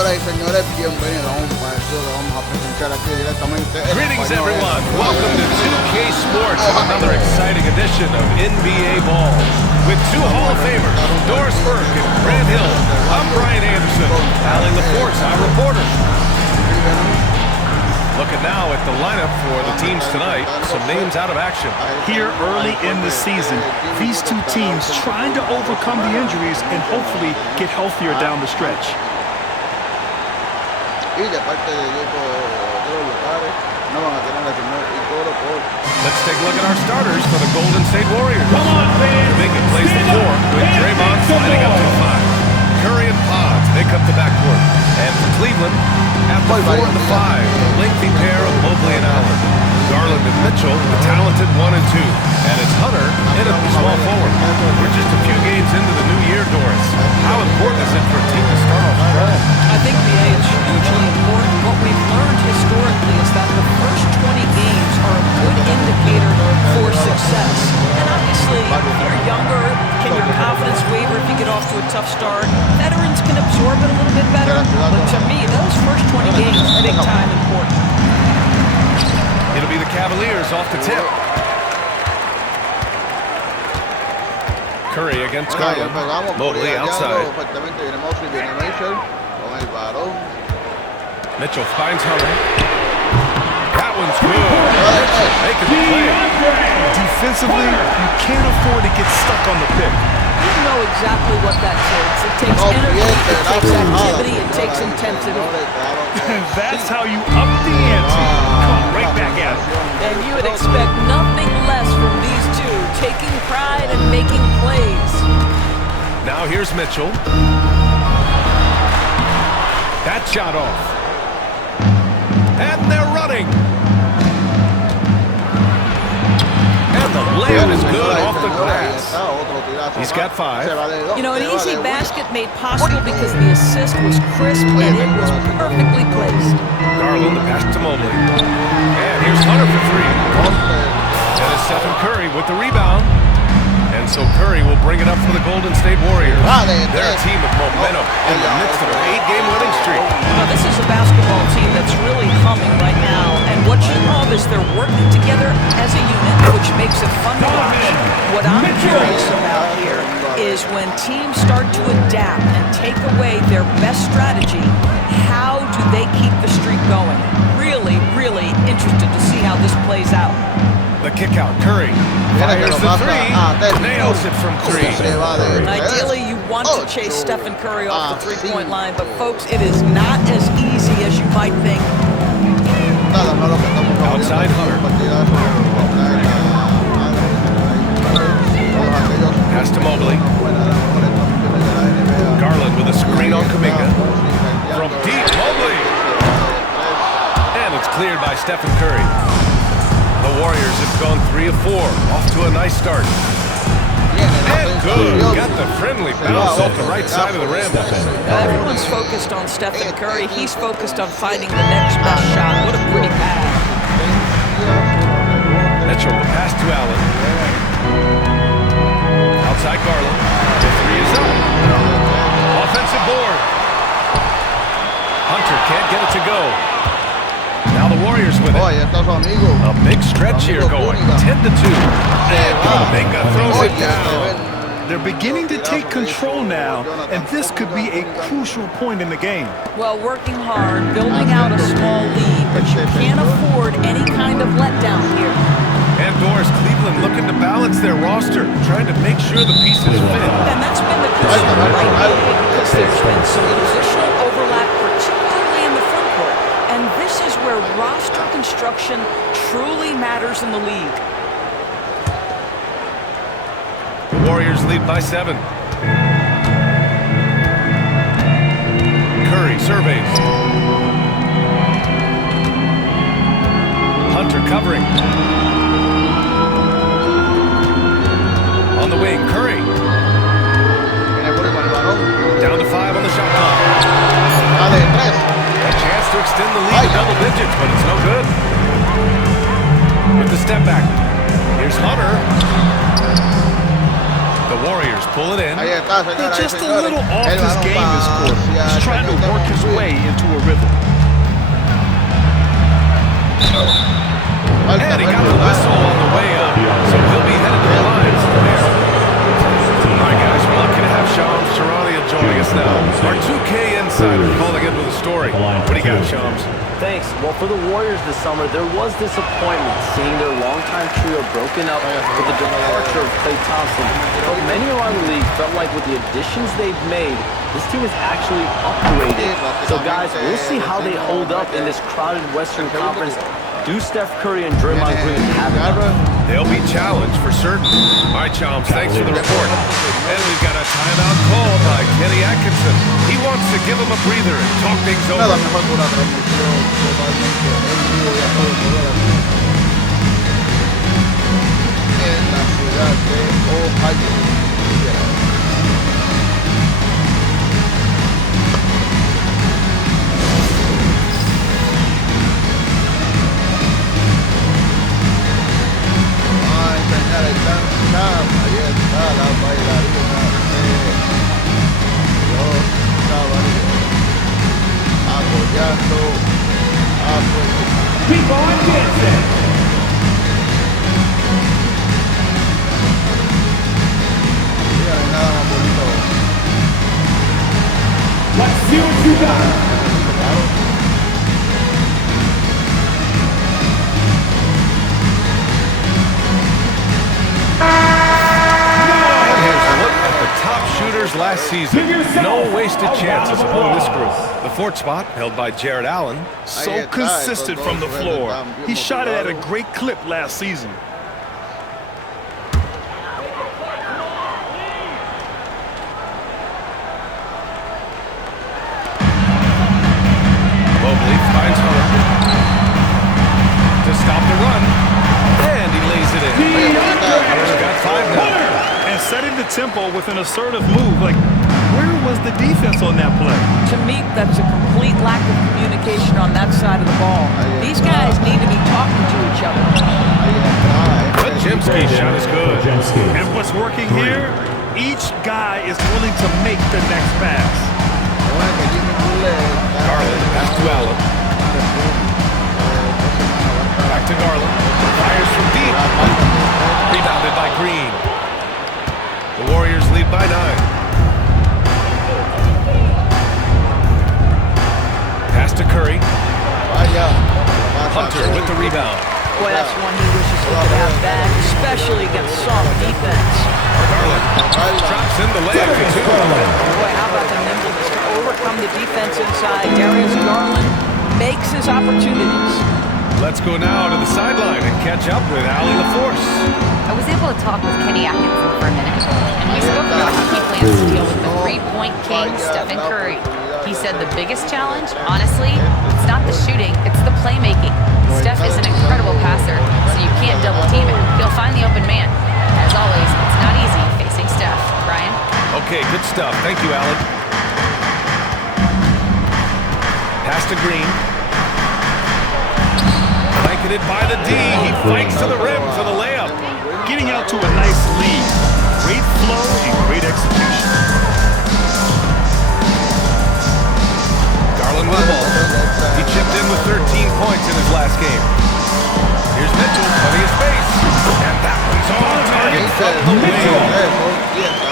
Señoras y señores, bienvenidos a un partido que vamos a presenciar aquí directamente. Greetings everyone, welcome to 2K Sports, another exciting edition of NBA Ball. With two Hall of Famers, Doris Burke and Grant Hill, I'm Brian Anderson, Allie LaForce, our reporter. Looking now at the lineup for the teams tonight, some names out of action. Here early in the season, these two teams trying to overcome the injuries and hopefully get healthier down the stretch. Let's take a look at our starters for the Golden State Warriors. Kuminga plays the 4 with Draymond sliding up to the 5. Curry and Pods make up the backcourt. And for Cleveland, at the 4 and the 5, lengthy pair of Mobley and Allen. Garland and Mitchell, the talented 1 and 2. And it's Hunter in at the small forward. We're just a few games into the new year, Doris. How important is it for a team to start off strong? I think, BA, it's hugely important. What we've learned historically is that the first 20 games are a good indicator for success. And obviously, if you're younger, can your confidence waver if you get off to a tough start? Veterans can absorb it a little bit better. But to me, those first 20 games, big time important. It'll be the Cavaliers off the tip. Curry against Garland. Mobley outside. Mitchell finds Hunter. That one's good. Making the play. Defensively, you can't afford to get stuck on the pick. You know exactly what that takes. It takes energy, it takes activity, it takes intensity. That's how you up the ante. Come right back at it. And you would expect nothing less from these two, taking pride and making plays. Now here's Mitchell. That shot off. And they're running. And the layup is good off the glass. He's got 5. You know, an easy basket made possible because the assist was crisp and it was perfectly placed. Garland, the pass to Mobley. And here's Hunter for 3. And it's Stephen Curry with the rebound. And so Curry will bring it up for the Golden State Warriors. They're a team of momentum in the midst of an 8-game winning streak. Well, this is a basketball team that's really humming right now. And what you love is they're working together as a unit, which makes it fun to watch. What I'm curious about here is when teams start to adapt and take away their best strategy, how do they keep the streak going? Really, really interested to see how this plays out. The kick out, Curry fires the 3, nails it from 3. Ideally, you want to chase Stephen Curry off the three-point line, but folks, it is not as easy as you might think. Outside Hunter. Pass to Mobley. Garland with a screen on Kuminga. From deep, Mobley. And it's cleared by Stephen Curry. The Warriors have gone 3 of 4, off to a nice start. And good, got the friendly bounce off the right side of the rim. Everyone's focused on Stephen Curry. He's focused on finding the next best shot. What a pretty pass. Mitchell, the pass to Allen. Outside Garland. The 3 is up. Offensive board. Hunter can't get it to go. Now the Warriors with it. A big stretch here going, 10-2. And Kuminga throws it down. They're beginning to take control now, and this could be a crucial point in the game. Well, working hard, building out a small lead, but you can't afford any kind of letdown here. And Doris, Cleveland looking to balance their roster, trying to make sure the pieces fit. And that's been the concern right now, because there's been some positional overlap, particularly in the front court. And this is where roster construction truly matters in the league. The Warriors lead by 7. Curry surveys. Hunter covering. On the wing, Curry. Down to 5 on the shot clock. A chance to extend the lead to double digits, but it's no good. With the step back. Here's Hunter. The Warriors pull it in. Ahí está, señoras y Just a señores. little off El his balón game this quarter. hacia He's el trying to señor work his Demon way into a rhythm. Falta, And he got falta. the whistle on the way up, so he'll be headed to the lines from there. All right, guys, we're lucky to have Shams Charania joining us now. Our 2K insider calling in with a story. What do you got, Shams? Thanks. Well, for the Warriors this summer, there was disappointment seeing their longtime trio broken up with the departure of Klay Thompson. But many around the league felt like with the additions they've made, this team is actually upgraded. So, guys, we'll see how they hold up in this crowded Western Conference. Do Steph Curry and Draymond Green have it? They'll be challenged for certain. All right, Shams, thanks for the report. And we've got a timeout call by Kenny Atkinson. He wants to give him a breather and talk things Nada over. mejor que una transmisión totalmente en vivo y a todo color aquí en la ciudad de Ohio. A enseñar el dance cam. Ahí está la bailarina de los caballeros apoyando a su equipo. Keep on dancing. Mira, no hay nada más bonito. Let's see what you got. Claro. And here's a look at the top shooters last season. No wasted chances among this group. The fourth spot held by Jared Allen. So consistent from the floor. He shot it at a great clip last season. Mobley finds Hunter to stop the run. And he lays it in. Hunter's got 5 now. And setting the tempo with an assertive move. Like, where was the defense on that play? To me, that's a complete lack of communication on that side of the ball. These guys need to be talking to each other. But Jimsky's shot is good. And what's working here? Each guy is willing to make the next pass. Garland pass to Allen. Back to Garland. Fires from deep. Rebounded by Green. The Warriors lead by 9. Pass to Curry. Hunter with the rebound. Boy, that's one he wishes he could have back, especially against soft defense. Garland drops in the layup for 2. Boy, how about the nimbleness to overcome the defense inside? Darius Garland makes his opportunities. Let's go now to the sideline and catch up with Allie LaForce. I was able to talk with Kenny Atkinson for a minute, and we spoke about how he plans to deal with the three-point king, Stephen Curry. He said the biggest challenge, honestly, it's not the shooting, it's the playmaking. Steph is an incredible passer, so you can't double team it. He'll find the open man. As always, it's not easy facing Steph. Brian? Okay, good stuff. Thank you, Allen. Pass to Green. Blanketed by the D. He fights to the rim for the layup. Getting out to a nice lead. Great flow and great execution. Garland with the ball. He chipped in with 13 points in his last game. Here's Mitchell, plenty of space. And that one's on target from the wing.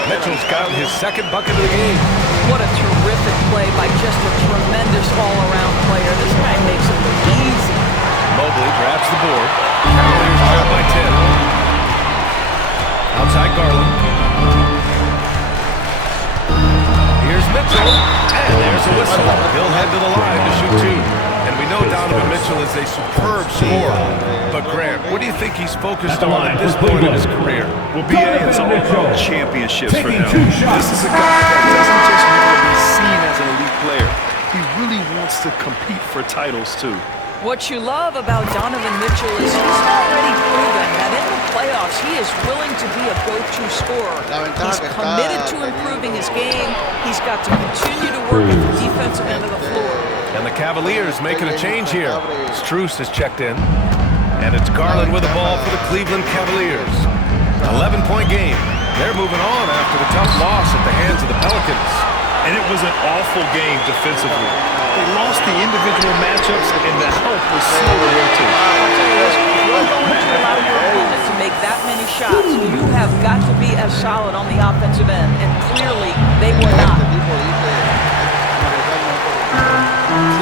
Mitchell's got his second bucket of the game. What a terrific play by just a tremendous all-around player. This guy makes it look easy. Mobley grabs the board. Cavaliers trail by 10. Outside Garland. Here's Mitchell. And there's a whistle. He'll head to the line to shoot 2. And we know Donovan Mitchell is a superb scorer. But Grant, what do you think he's focused on at this point in his career? Well, BA, it's all about championships for him. This is a guy that doesn't just want to be seen as an elite player. He really wants to compete for titles, too. What you love about Donovan Mitchell is he's already proven that in the playoffs he is willing to be a go-to scorer. He's committed to improving his game. He's got to continue to work at the defensive end of the floor. And the Cavaliers making a change here. Strus has checked in. And it's Garland with the ball for the Cleveland Cavaliers. 11-point game. They're moving on after the tough loss at the hands of the Pelicans. And it was an awful game defensively. They lost the individual matchups, and the help was slow to rotate. I'll tell you this, if you're going to allow your opponent to make that many shots, you have got to be as solid on the offensive end, and clearly they were not.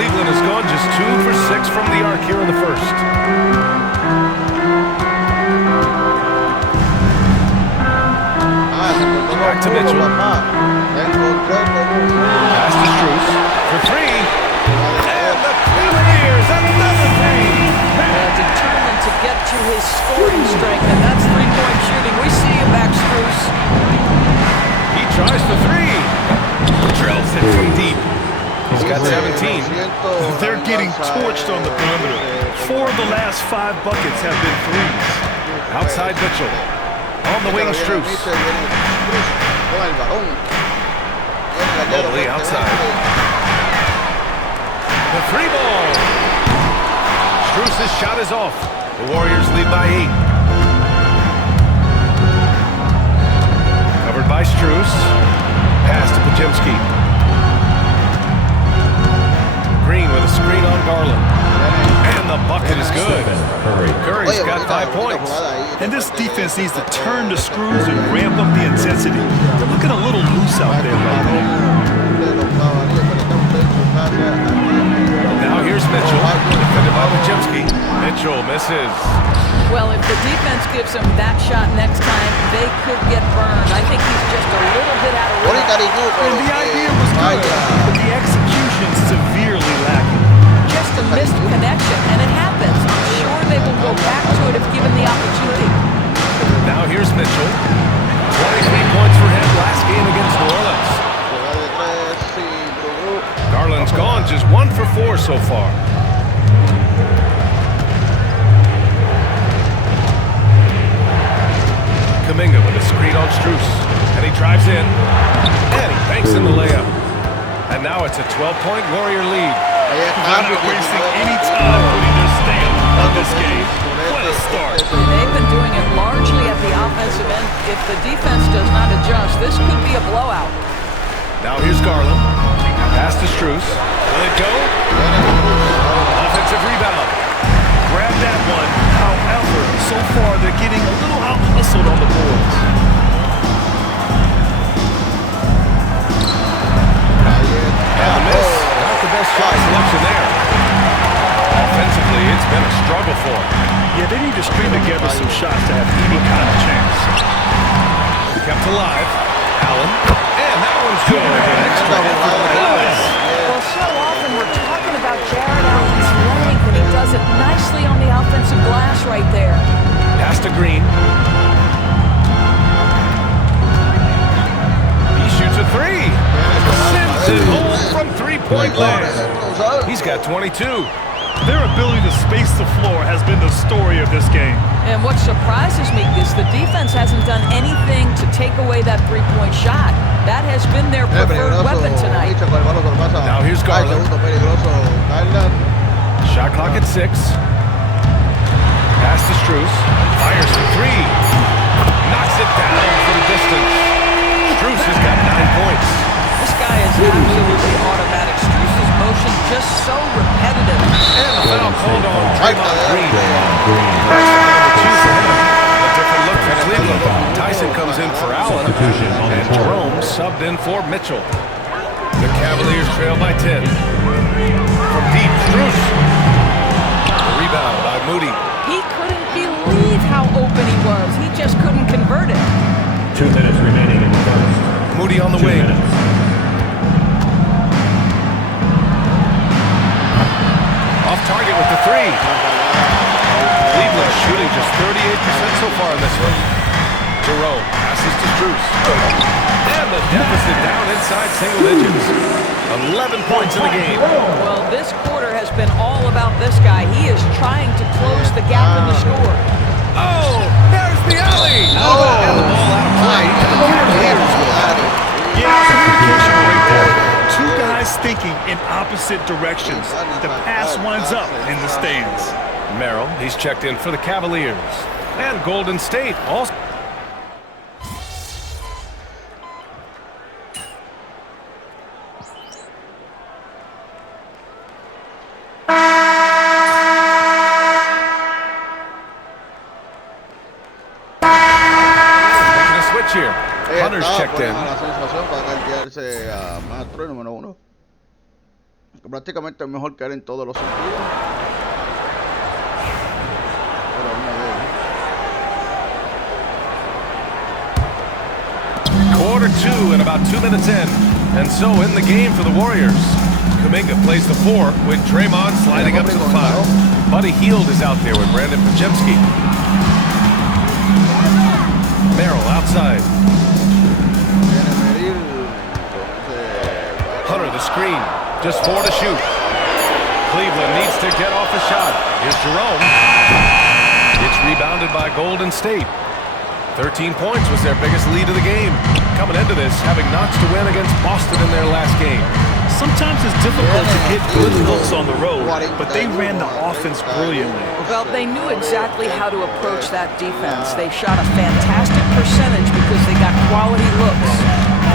Cleveland has gone just 2 for 6 from the arc here in the first. Back to Mitchell. Pass to Strus for 3. And the Cavaliers, another 3. Determined to get to his scoring strength, and that's three-point shooting. We see you back, Strus. He tries for 3. Drills it from deep. He's got 17. They're getting torched on the perimeter. 4 of the last 5 buckets have been threes. Outside Mitchell. On the wing, Strus. Mobley outside. The 3 ball. Strus' shot is off. The Warriors lead by 8. Covered by Strus. Pass to Pajemski. Green with a screen on Garland. And the bucket is good. Curry's got 5 points. And this defense needs to turn the screws and ramp up the intensity. They're looking a little loose out there right now. Now here's Mitchell. Defended by Pajemski. Mitchell misses. Well, if the defense gives him that shot next time, they could get burned. I think he's just a little bit out of range. And the idea was good, but the execution severely lacking. Just a missed connection, and it happens. I'm sure they will go back to it if given the opportunity. Now here's Mitchell. 23 points for him last game against New Orleans. Garland's gone just 1 for 4 so far. Kuminga with a screen on Strus. And he drives in. And he banks in the layup. And now it's a 12-point Warrior lead. They're not wasting any time putting their stamp on this game. What a start. They've been doing it largely at the offensive end. If the defense does not adjust, this could be a blowout. Now here's Garland. Pass to Strus. Will it go? Offensive rebound. Grab that one. However, so far they're getting a little out-hustled on the boards. And the miss. Not the best shot selection there. Offensively, it's been a struggle for him. Yeah, they need to string together some shots to have any kind of chance. Kept alive. Allen. And that one's good. An extra hit for the glass. Well, so often we're talking about Jared Allen's length, and he does it nicely on the offensive glass right there. Pass to Green. He shoots a 3. Sends it home from 3-point land. He's got 22. Their ability to space the floor has been the story of this game. And what surprises me is the defense hasn't done anything to take away that three-point shot. That has been their preferred weapon tonight. Now here's Garland. Shot clock at 6. Pass to Strus. Fires for 3. Knocks it down from distance. Strus has got 9 points. This guy is absolutely automatic. Strus's motion just so repetitive. And the foul called on Draymond Green. A different look for Cleveland. Tyson comes in for Allen. And Jerome subbed in for Mitchell. The Cavaliers trail by 10. From deep, Strus. The rebound by Moody. He couldn't believe how open he was. He just couldn't convert it. 2 minutes remaining in the first. Moody on the 2 wing. minutes. Off target with the 3. Cleveland shooting just 38% so far in this one. Jerome passes to Strus. And the deficit down inside single digits. 11 points in the game. Well, this quarter has been all about this guy. He is trying to close the gap in the score. Oh, there's the alley. And the ball out of play. And the Cavaliers will have it. Yeah, communication right there. 2 guys thinking in opposite directions. The pass winds up in the stands. Merrill, he's checked in for the Cavaliers. And Golden State also. here. Hunter's checked in. La sensación para canjearse a maestro y número 1. Que prácticamente es mejor que él en todos los sentidos. Pero vamos a ver. Quarter 2 and about 2 minutes in. And so in the game for the Warriors. Kuminga plays the 4 with Draymond sliding up to the 5. Buddy Hield is out there with Brandon Pajemski. Merrill outside. Hunter the screen. Just 4 to shoot. Cleveland needs to get off a shot. Here's Jerome. It's rebounded by Golden State. 13 points was their biggest lead of the game. Coming into this, having notched a win against Boston in their last game. Sometimes it's difficult to get good looks on the road, but they ran the offense brilliantly. Well, they knew exactly how to approach that defense. They shot a fantastic percentage because they got quality looks.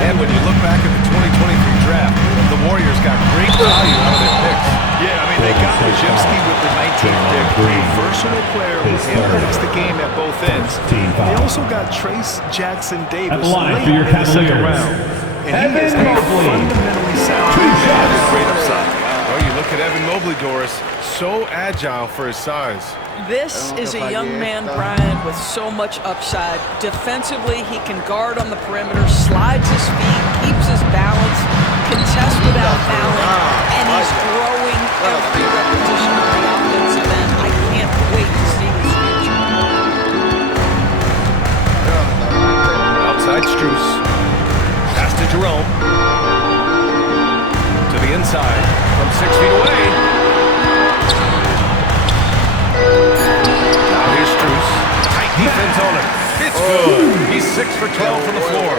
And when you look back at the 2023 draft, the Warriors got great value out of their picks. Yeah, I mean, they got Pajemski with the 19th pick, a versatile player who impacts the game at both ends. They also got Trace Jackson Davis late in the second round. And he is a fundamentally sound big man with great upside. Well, you look at Evan Mobley, Doris, so agile for his size. This is a young man, Brian, with so much upside. Defensively, he can guard on the perimeter, slides his feet, keeps his balance, contests without fouling, and he's growing every repetition of the offensive end. I can't wait to see his future. Outside Strus. Pass to Jerome. To the inside from 6 feet away. Now here's Strus. Tight defense on him. It's good. He's 6 for 12 from the floor.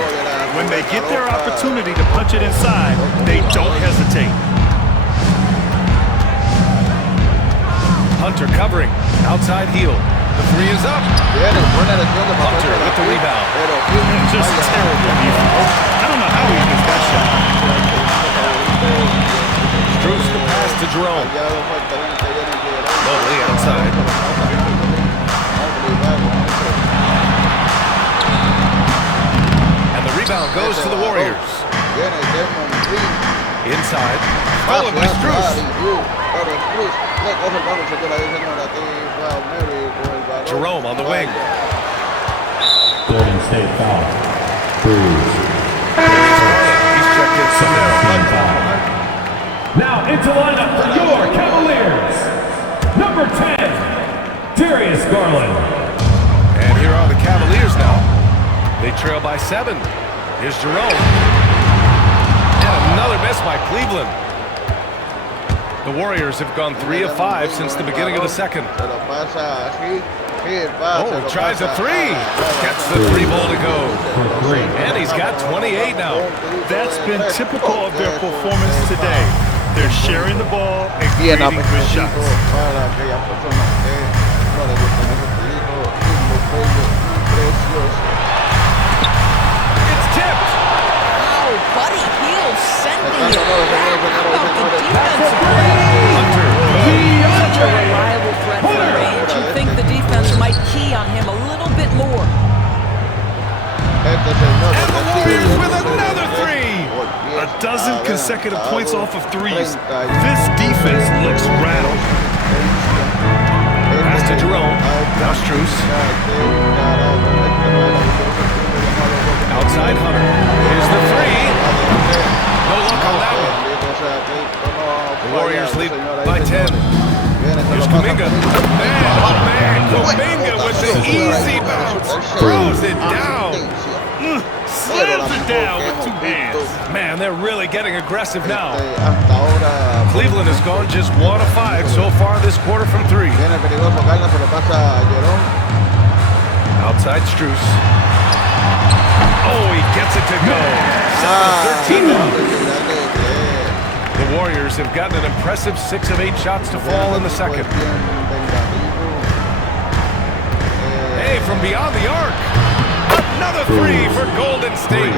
When they get their opportunity to punch it inside, they don't hesitate. Hunter covering. Outside heel. The 3 is up. Hunter with the rebound. Just terrible defense. I don't know how he missed that shot. Strus the pass to Jerome. Mobley outside. And the rebound goes to the Warriors. Inside. Followed by Strus. Jerome on the wing. Golden State foul. Cruz. He's checked in somewhere. Now into lineup for your Cavaliers. Number 10, Darius Garland. And here are the Cavaliers now. They trail by 7. Here's Jerome. And another miss by Cleveland. The Warriors have gone 3 of 5 since the beginning of the second. Oh, tries a 3. Gets the 3 ball to go. And he's got 28 now. That's been typical of their performance today. They're sharing the ball and creating good shots. It's tipped. Wow, Buddy Hield sending it back. How about the defensive play? Hunter. Such a reliable threat from range. You think the defense might key on him a little bit more. And the Warriors with another 3. A dozen consecutive points off of threes. This defense looks rattled. Pass to Jerome. Now Strus. Outside Hunter. Here's the 3. No luck on that one. The Warriors lead by 10. Here's Kuminga. Man, Kuminga with the easy bounce. Throws it down. Slams it down with 2 hands. Man, they're really getting aggressive now. Cleveland has gone just 1 of 5 so far this quarter from 3. Outside Strus. Oh, he gets it to go. 7 of 13 now. The Warriors have gotten an impressive 6 of 8 shots to fall in the second. Hey, from beyond the arc. Another 3 for Golden State.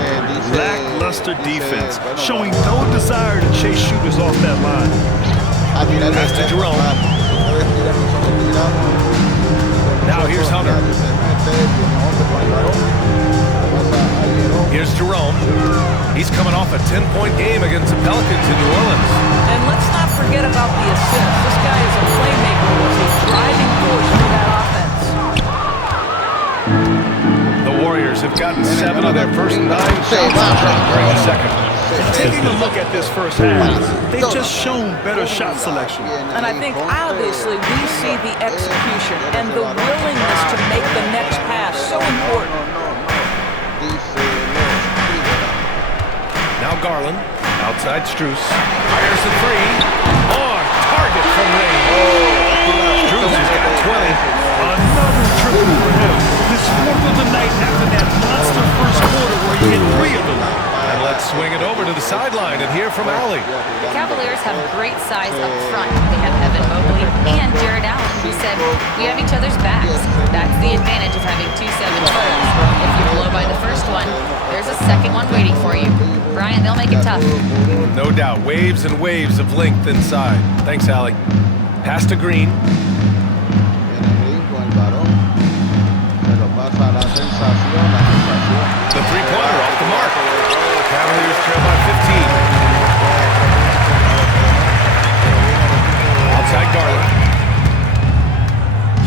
Lackluster defense, showing no desire to chase shooters off that line. Pass to Jerome. Now here's Hunter. Here's Jerome. He's coming off a 10-point game against the Pelicans in New Orleans. And let's not forget about the assist. This guy is a playmaker, was a driving force for that offense. The Warriors have gotten 7 of their first 9 shots during the second. Taking a look at this first half, they've just shown better shot selection. And I think obviously we see the execution and the willingness to make the next pass so important. Now Garland, outside Strus, fires the 3, on target from range. Strus has got 20. Another triple for him. His 4th of the night after that monster first quarter where he hit 3 of them. And let's swing it over to the sideline and hear from Allie. The Cavaliers have great size up front. They have Evan Mobley and Jared Allen, who said, we have each other's backs. That's the advantage of having 2 7-footers. If you blow by the first one, there's a second one waiting for you. Brian, they'll make it tough. No doubt, waves and waves of length inside. Thanks, Allie. Pass to Green. The three-pointer off the mark. Cavaliers trail by 15. Outside Garland.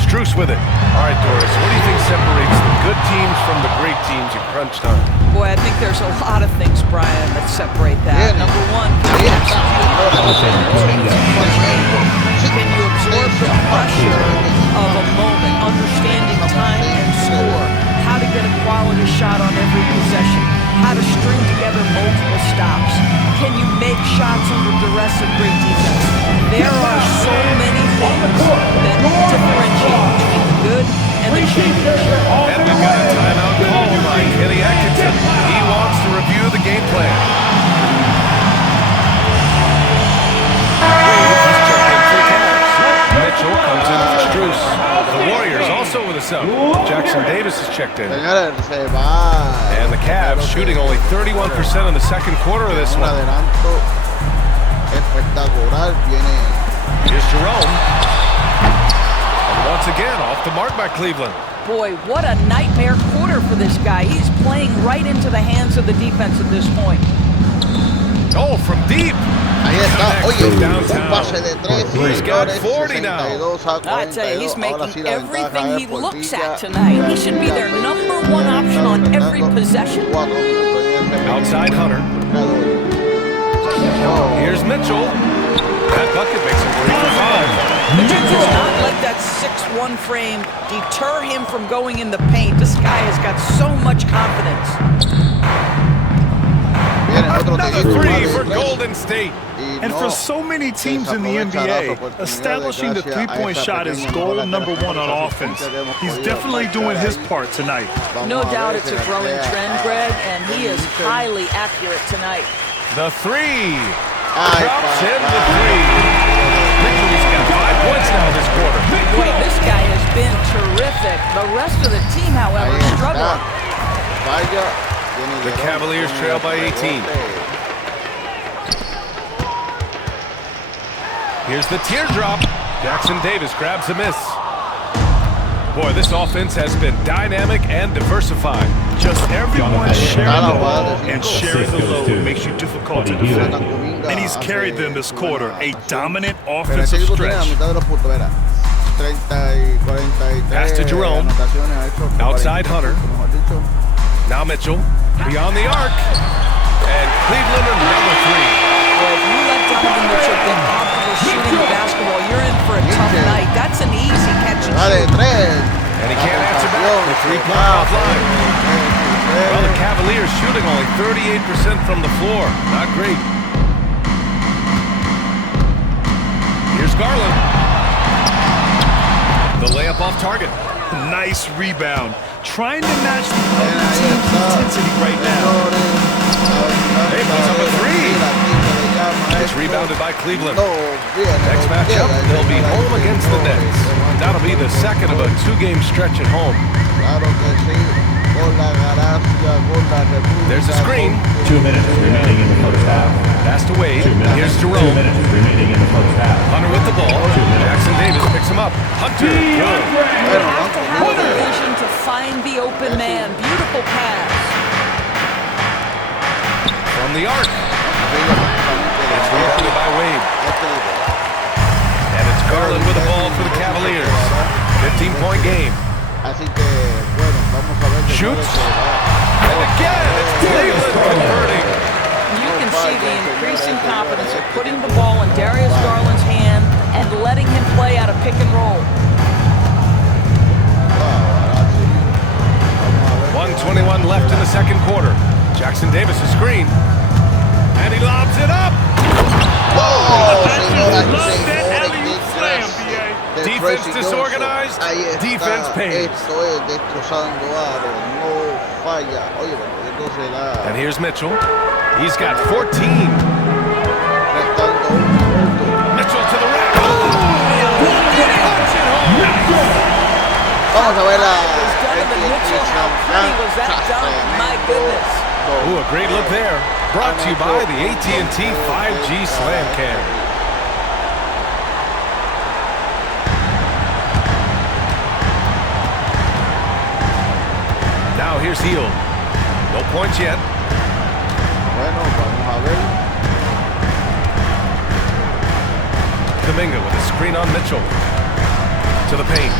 Strus with it. All right, Doris, what do you think separates the good teams from the great teams in crunch time? Boy, I think there's a lot of things, Brian, that separate that. Number one, can you absorb the pressure of a moment, understanding time and score, how to get a quality shot on every possession, how to string together multiple stops. Can you make shots under duress of great defense? There are so many things that differentiate between the good and the championship. And we've got a timeout called by Kenny Atkinson. He wants to review the game plan. Mitchell comes in for Strus. The Warriors also with a sub. Jackson Davis has checked in. And the Cavs shooting only 31% in the second quarter of this one. Here's Jerome. And once again, off the mark by Cleveland. Boy, what a nightmare quarter for this guy. He's playing right into the hands of the defense at this point. Oh, from deep. Ahí está, oye, un Downtown. pase de 3. He's got 40 now. I tell you, he's making everything he looks at tonight. He should be their #1 option on every possession. Outside Hunter. Here's Mitchell. That bucket makes him 3 for 5. Mitchell does not let that 6'1" frame deter him from going in the paint. This guy has got so much confidence. Another 3 for Golden State. And for so many teams in the NBA, establishing the three-point shot is goal #1 on offense. He's definitely doing his part tonight. No doubt it's a growing trend, Greg, and he is highly accurate tonight. The 3. Drops in the 3. Mitchell's got 5 points now this quarter. Boy, this guy has been terrific. The rest of the team, however, struggling. The Cavaliers trail by 18. Here's the teardrop. Jackson Davis grabs a miss. Boy, this offense has been dynamic and diversified. Just everyone sharing the ball and sharing the load makes you difficult to defend. And he's carried them this quarter, a dominant offensive stretch. Pass to Jerome. Outside Hunter. Now Mitchell. Beyond the arc. And Cleveland another 3. Well, if you let Donovan Mitchell get comfortable shooting the basketball, you're in for a tough night. That's an easy catch and shoot. And he can't answer back. The 3-point offline. Well, the Cavaliers shooting only 38% from the floor. Not great. Here's Garland. The layup off target. Nice rebound. Trying to match the other team's intensity right now. Hey, puts up a 3. It's rebounded by Cleveland. Next matchup, they'll be home against the Nets. That'll be the second of a 2-game stretch at home. There's a screen. 2 minutes remaining in the first half. Pass to Wade. Here's 2 Jerome. minutes remaining in the first half. Hunter with the ball. Jackson Davis picks him up. Hunter. Good. You have to have the vision to find the open man. Beautiful pass. the arc. It's rebounded by Wade. And it's Garland with the ball for the Cavaliers. 15-point game. Así que, bueno, vamos a ver. Shoots. And again, it's Cleveland converting. You can see the increasing confidence of putting the ball in Darius Garland's hand and letting him play out of pick and roll. 1:21 left in the second quarter. Jackson Davis' screen. And he lobs it up. Defense disorganized. Defense pays. Esto es destrozando aro. No falla. Oye, bueno, entonces la... And here's Mitchell. He's got 14. Restando un minuto. Mitchell to the rack. Vamos a ver la... Mitchell, how pretty was that done? My goodness. Ooh, a great look there. Brought to you by the AT&T 5G Slam Cam. Now here's Hield. No points yet. Bueno, vamos a ver. Kuminga with a screen on Mitchell. To the paint.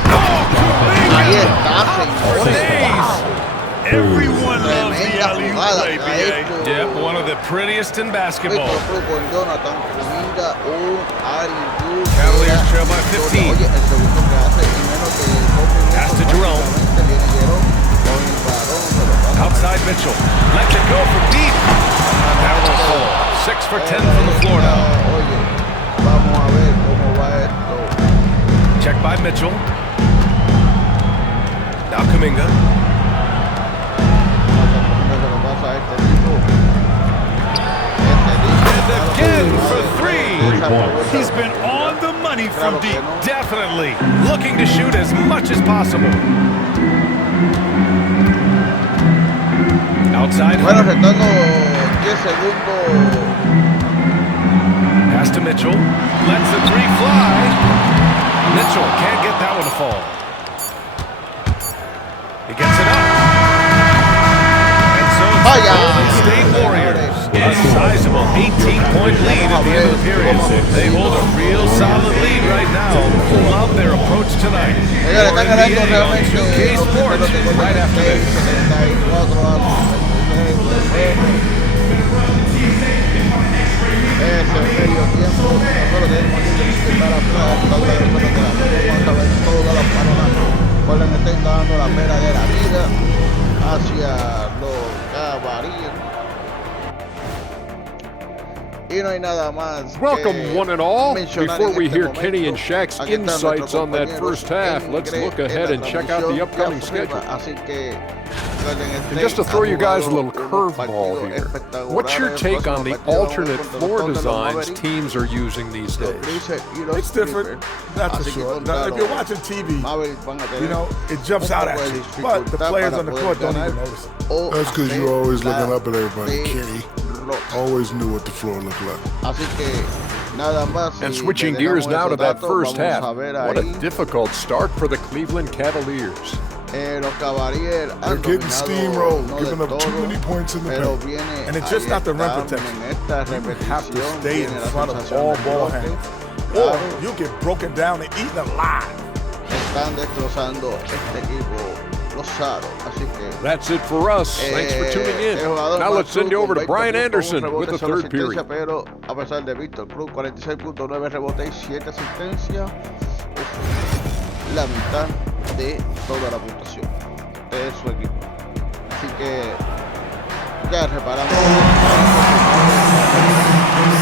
Ahí está, señores. Everyone loves the alley-oop Jugada play, a BA. esto. Yep, one of the prettiest in basketball. Con Jonathan Kuminga, un alley-oop. Cavaliers trail by 15. Oye, el segundo que hace y menos que 2 minutos. Pass to Jerome. Viene Jerome con el balón, se lo pasa. Outside Mitchell. Lets it go from deep. Down the floor. 6 for 10 from the floor now. Oye, vamos a ver cómo va esto. Check by Mitchell. Now Kuminga. And again for 3. He's been on the money from deep. Definitely looking to shoot as much as possible. Outside. Bueno, restando 10 segundos. Pass to Mitchell. Lets the 3 fly. Mitchell can't get that one to fall. He gets it up. And so it's the Golden State Warriors. A sizable 18-point lead at the end of the period. They hold a real solid lead right now. Love their approach tonight. More NBA on 2K Sports right after this. Es el medio tiempo, nosotros tenemos que estar atrás, vamos a ver todas las panoramas, cuál le estén dando la pena de la vida hacia los Cavaliers. Y no hay nada más. Welcome, one and all. Before we hear Kenny and Shaq's insights on that first half, let's look ahead and check out the upcoming schedule. And just to throw you guys a little curveball here, what's your take on the alternate floor designs teams are using these days? It's different, that's for sure. Now, if you're watching TV, you know, it jumps out at you. But the players on the court don't even notice it. That's because you're always looking up at everybody, Kenny. Always knew what the floor looked like. And switching gears now to that first half, what a difficult start for the Cleveland Cavaliers. They're getting steamrolled, giving up too many points in the paint. And it's just not the rim protection. You have to stay in front of all ball handlers, or you'll get broken down and eaten alive. That's it for us. Thanks for tuning in. Now let's send you over to Brian Anderson with the third period. Pero a pesar de Víctor Cruz, 46.9 rebotes y 7 asistencias, la mitad de toda la puntuación de su equipo. Así que ya reparamos.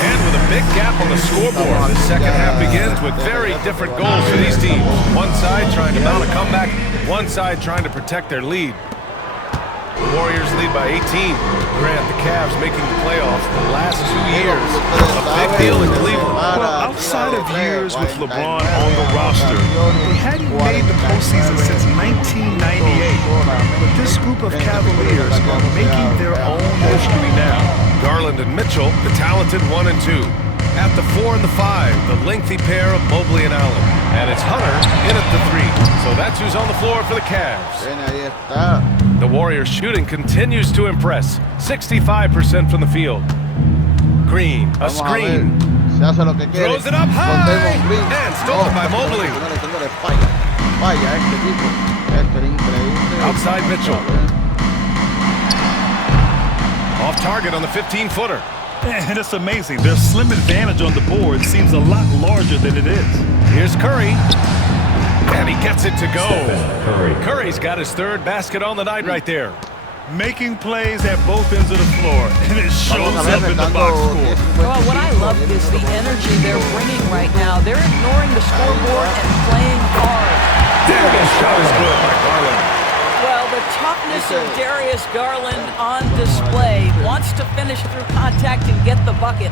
And with a big gap on the scoreboard, the second half begins with very different goals for these teams. One side trying to mount a comeback, one side trying to protect their lead. The Warriors lead by 18. Grant, the Cavs making the playoffs the last 2 years. A big deal in Cleveland. Well, outside of years with LeBron on the roster, they hadn't made the postseason since 1998. But this group of Cavaliers are making their own history now. Garland and Mitchell, the talented 1 and 2. At the 4 and the 5, the lengthy pair of Mobley and Allen. And it's Hunter in at the 3. So that's who's on the floor for the Cavs. The Warriors shooting continues to impress. 65% from the field. Green, a screen. Se hace lo que quiere. Throws it up high. And stolen by Mobley. Señores, falla este equipo. Esto es increíble. Outside Mitchell. Off target on the 15-footer. And it's amazing. Their slim advantage on the board seems a lot larger than it is. Here's Curry. And he gets it to go. Curry's got his third basket on the night right there. Making plays at both ends of the floor, and it shows up in the box score. Well, what I love is the energy they're bringing right now. They're ignoring the scoreboard and playing hard. That shot is good by Garland. Well, the toughness of Darius Garland on display. Wants to finish through contact and get the bucket.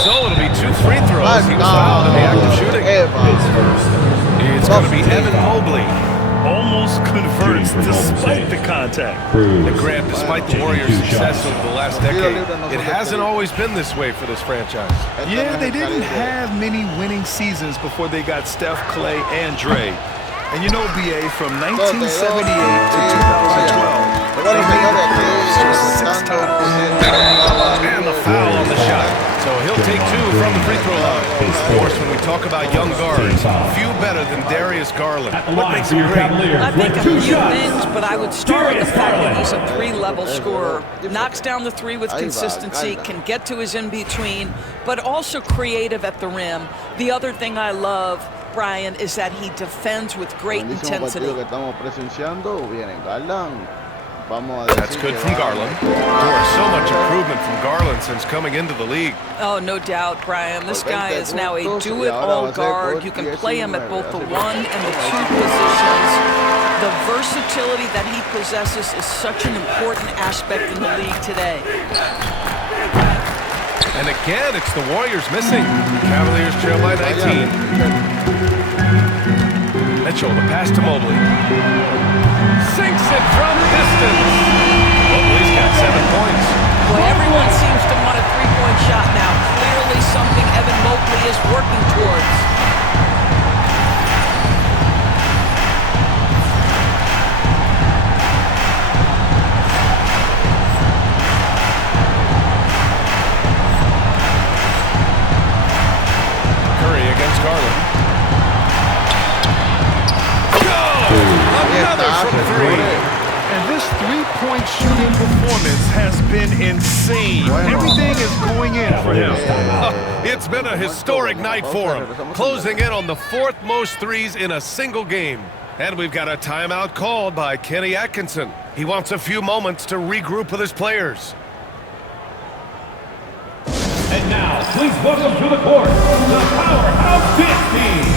So it'll be 2 free throws. He was fouled in the act of shooting. It's going to be Evan Mobley. Almost converts despite the contact. And Grant, despite the Warriors' success over the last decade, it hasn't always been this way for this franchise. Yeah, they didn't have many winning seasons before they got Steph, Clay, and Dre. And you know, BA, from 1978 to 2012, they made 6 times. And the foul on the shot. So he'll take 2 from the free throw line. Of course, when we talk about young guards, few better than Darius Garland. What makes him great? I think a few things, but I would start with the fact that he's a 3-level scorer. Knocks down the 3 with consistency, can get to his in-between, but also creative at the rim. The other thing I love, Brian, is that he defends with great intensity. That's good from Garland. Boy, so much improvement from Garland since coming into the league. Oh, no doubt, Brian. This guy is now a do-it-all guard. You can play him at both the 1 and the 2 positions. The versatility that he possesses is such an important aspect in the league today. And again, it's the Warriors missing. Cavaliers trail by 19. Mitchell, the pass to Mobley. Sinks it from distance. Mobley's got 7 points. Boy, everyone seems to want a 3-point shot now. Clearly something Evan Mobley is working towards. Curry against Garland. Another from 3. And this 3-point shooting performance has been insane. Everything is going in for him. It's been a historic night for him, closing in on the 4th most threes in a single game. And we've got a timeout called by Kenny Atkinson. He wants a few moments to regroup with his players. And now, please welcome to the court, the Powerhouse Big Team.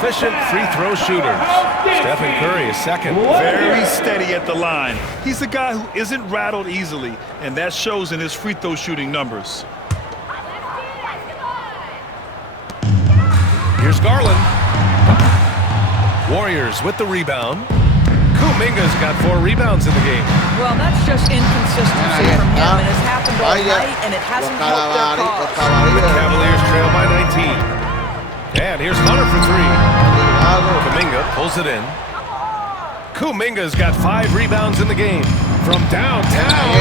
Efficient free throw shooters. Stephen Curry is second. Very steady at the line. He's a guy who isn't rattled easily, and that shows in his free throw shooting numbers. Here's Garland. Warriors with the rebound. Kuminga's got 4 rebounds in the game. Well, that's just inconsistency from him, and it's happened all night, and it hasn't helped their cause. The Cavaliers trail by 19. And here's Hunter for 3. Kuminga pulls it in. Kuminga's got 5 rebounds in the game. From downtown,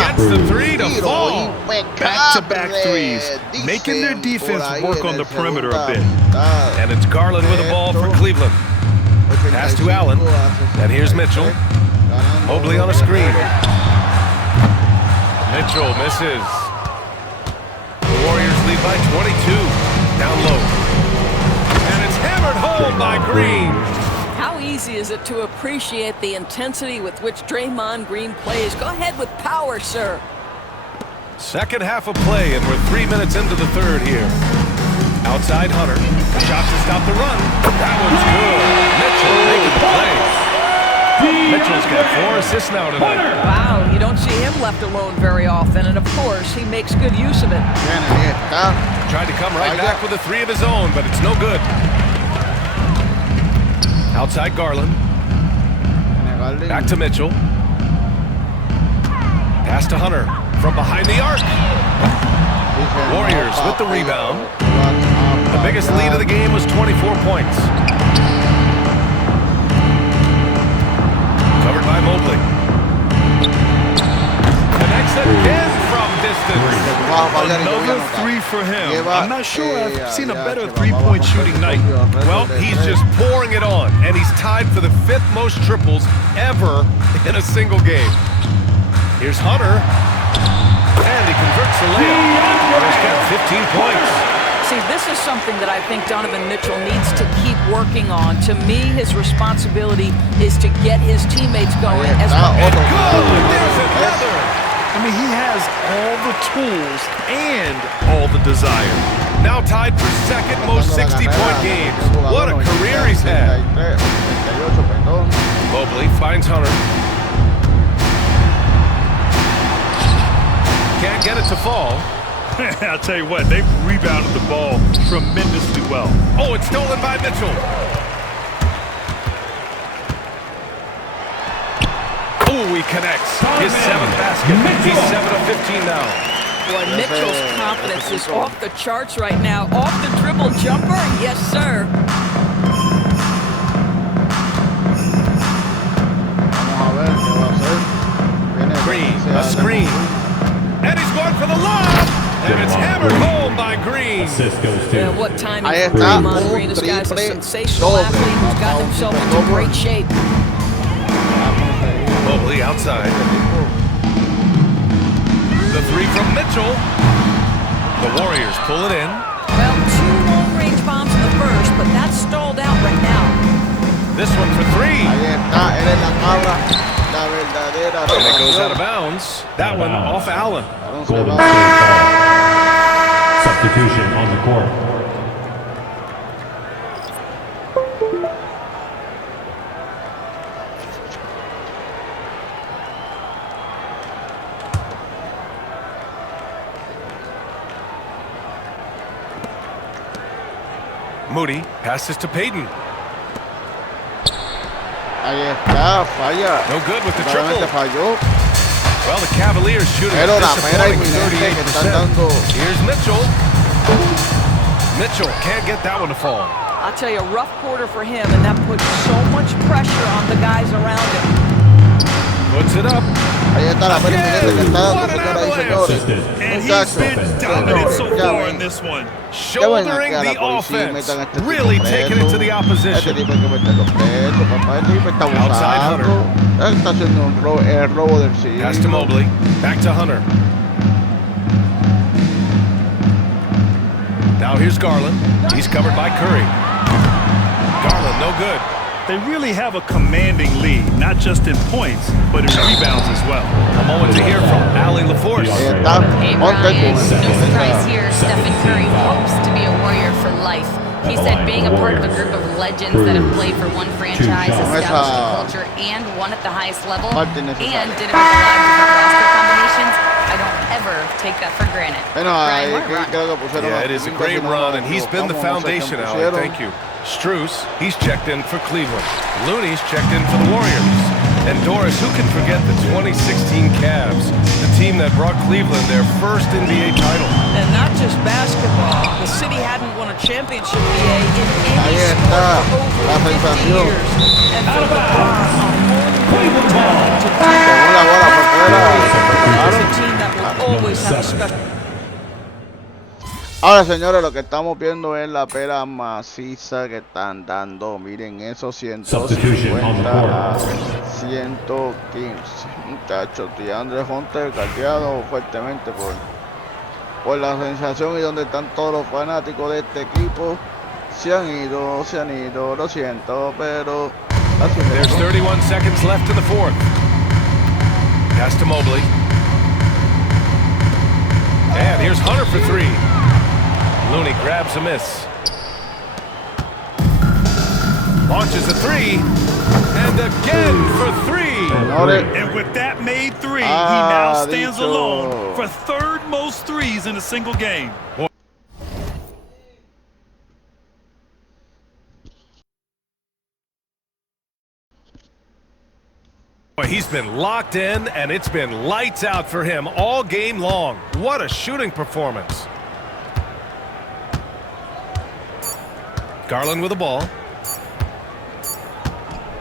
gets the 3 to fall. Back-to-back threes, making their defense work on the perimeter a bit. And it's Garland with the ball for Cleveland. Pass to Allen, and here's Mitchell. Mobley on a screen. Mitchell misses. The Warriors lead by 22. Down low. And it's hammered home by Green. How easy is it to appreciate the intensity with which Draymond Green plays? Go ahead with power, sir. Second half of play, and we're 3 minutes into the third here. Outside Hunter. Shot to stop the run. That one's good. Mitchell making the play. Mitchell's got 4 assists now tonight. Wow, you don't see him left alone very often, and of course, he makes good use of it. Tried to come right back with a 3 of his own, but it's no good. Outside Garland. Back to Mitchell. Pass to Hunter from behind the arc. Warriors with the rebound. The biggest lead of the game was 24 points. Covered by Mobley. Connects again from distance. Another 3 for him. I'm not sure I've seen a better three-point shooting night. Well, he's just pouring it on, and he's tied for the 5th most triples ever in a single game. Here's Hunter, and he converts the layup. Hunter's got 15 points. See, this is something that I think Donovan Mitchell needs to keep working on. To me, his responsibility is to get his teammates going as well. And good! There's another! I mean, he has all the tools and all the desire. Now tied for 2nd most 60-point games. What a career he's had. Mobley finds Hunter. Can't get it to fall. I'll tell you what, they've rebounded the ball tremendously well. Oh, it's stolen by Mitchell. Oh, he connects. His 7th basket. He's 7 of 15 now. Boy, Mitchell's confidence is off the charts right now. Off the dribble jumper, yes, sir. Green, a screen. And he's going for the lob. And it's hammered home by Green. Yeah, what time is Draymond Green? This guy's a sensational athlete who's gotten himself into great shape. Mobley outside. The 3 from Mitchell. The Warriors pull it in. Well, 2 long-range bombs in the first, but that's stalled out right now. This one for 3. And it goes out of bounds. That one off Allen. Golden State ball. Substitution on the court. Moody passes to Payton. No good with the triple. Well, the Cavaliers shooting a disappointing 38%. Here's Mitchell. Mitchell can't get that one to fall. I'll tell you, a rough quarter for him, and that puts so much pressure on the guys around him. Puts it up. And he's been dominant so far in this one. Shouldering the offense. Really taking it to the opposition. Outside Hunter. Pass to Mobley. Back to Hunter. Now here's Garland. He's covered by Curry. Garland, no good. They really have a commanding lead, not just in points, but in rebounds as well. A moment to hear from Allie LaForce. Hey, Ryan, no surprise here. Stephen Curry hopes to be a Warrior for life. He said being a part of a group of legends that have played for one franchise, established a culture, and won at the highest level, and did it with a lot of different roster combinations, I don't ever take that for granted. Brian, what a run. Yeah, it is a great run, and he's been the foundation, Allie. Thank you. Strus, he's checked in for Cleveland. Looney's checked in for the Warriors. And Doris, who can forget the 2016 Cavs? The team that brought Cleveland their first NBA title. And not just basketball. The city hadn't won a championship BA in any sport for over 50 years. And for LeBron, a home time to it's a team that will always have a special. Ahora, señores, lo que estamos viendo es la pera maciza que están dando. Miren, esos 150 a 115. Muchachos, DeAndre Hunter cargado fuertemente por la sensación, y donde están todos los fanáticos de este equipo. Se han ido, lo siento, pero así There's 31 seconds left in the fourth. Pass to Mobley. And here's Hunter for three. Looney grabs a miss. Launches a three. And again for three. And with that made three, he now stands alone for third most threes in a single game. He's been locked in, and it's been lights out for him all game long. What a shooting performance. Garland with the ball.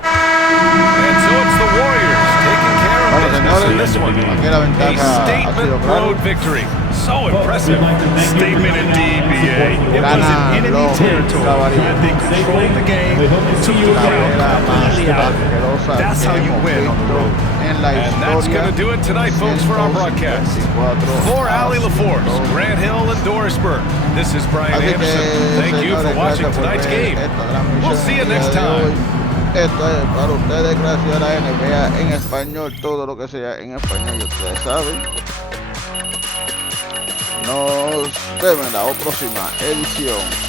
And so it's the Warriors taking care of business in this one. A statement road victory. So impressive. Statement indeed, BA. It wasn't enemy territory. They controlled the game, took the crowd completely out. That's how you win on the road. And that's going to do it tonight, folks, for our broadcast. For Allie LaForce, Grant Hill, and Doris Burke, this is Brian Anderson. Thank you for watching tonight's game. We'll see you next time. Esto es para ustedes, gracias a la NBA en español, todo lo que sea en español, ustedes saben. Nos vemos en la próxima edición.